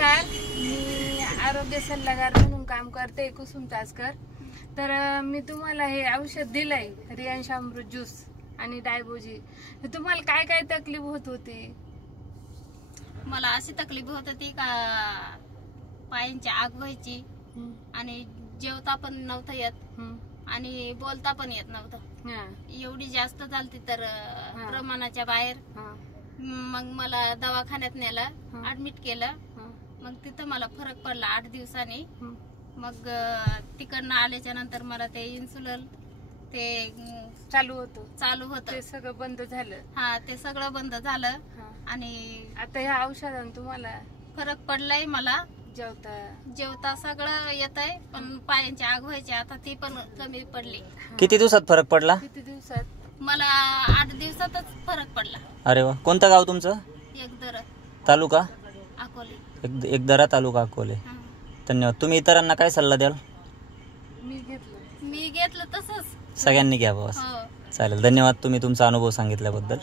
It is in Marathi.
नमस्कार, मी आरोग्य सल्लागार म्हणून काम करते कुसुम तासकर. तर मी तुम्हाला हे औषध दिलंय रियांश अमृत ज्यूस आणि डायबोजी. तुम्हाला काय काय तकलीफ होत होती? मला अशी तकलीफ होत होती का पायांची आग व्हायची आणि जेवता पण नव्हतं येत आणि बोलता पण येत नव्हतं. एवढी जास्त झालती तर प्रमाणाच्या बाहेर. मग मला दवाखान्यात नेलं, ऍडमिट केलं. मग तिथं मला फरक पडला 8 दिवसांनी. मग तिकडनं आल्याच्या नंतर मला ते इन्सुलिन ते चालू होतं ते सगळं बंद झालं. हा, ते सगळं बंद झालं आणि आता ह्या औषधाने तुम्हाला फरक पडलाय. मला जेवता सगळं येत आहे, पण पायांची आग व्हायची आता ती पण कमी पडली. किती दिवसात फरक पडला? किती दिवसात? मला 8 दिवसातच फरक पडला. अरे वा. कोणतं गाव तुमचं? एकदर तालुका अकोले. एकदरा तालुका अकोले. धन्यवाद. तुम्ही इतरांना काय सल्ला द्याल? मी घेतलं तसंच सगळ्यांनी घ्यावं. हो. चालेल. धन्यवाद तुम्ही तुमचा अनुभव सांगितल्याबद्दल.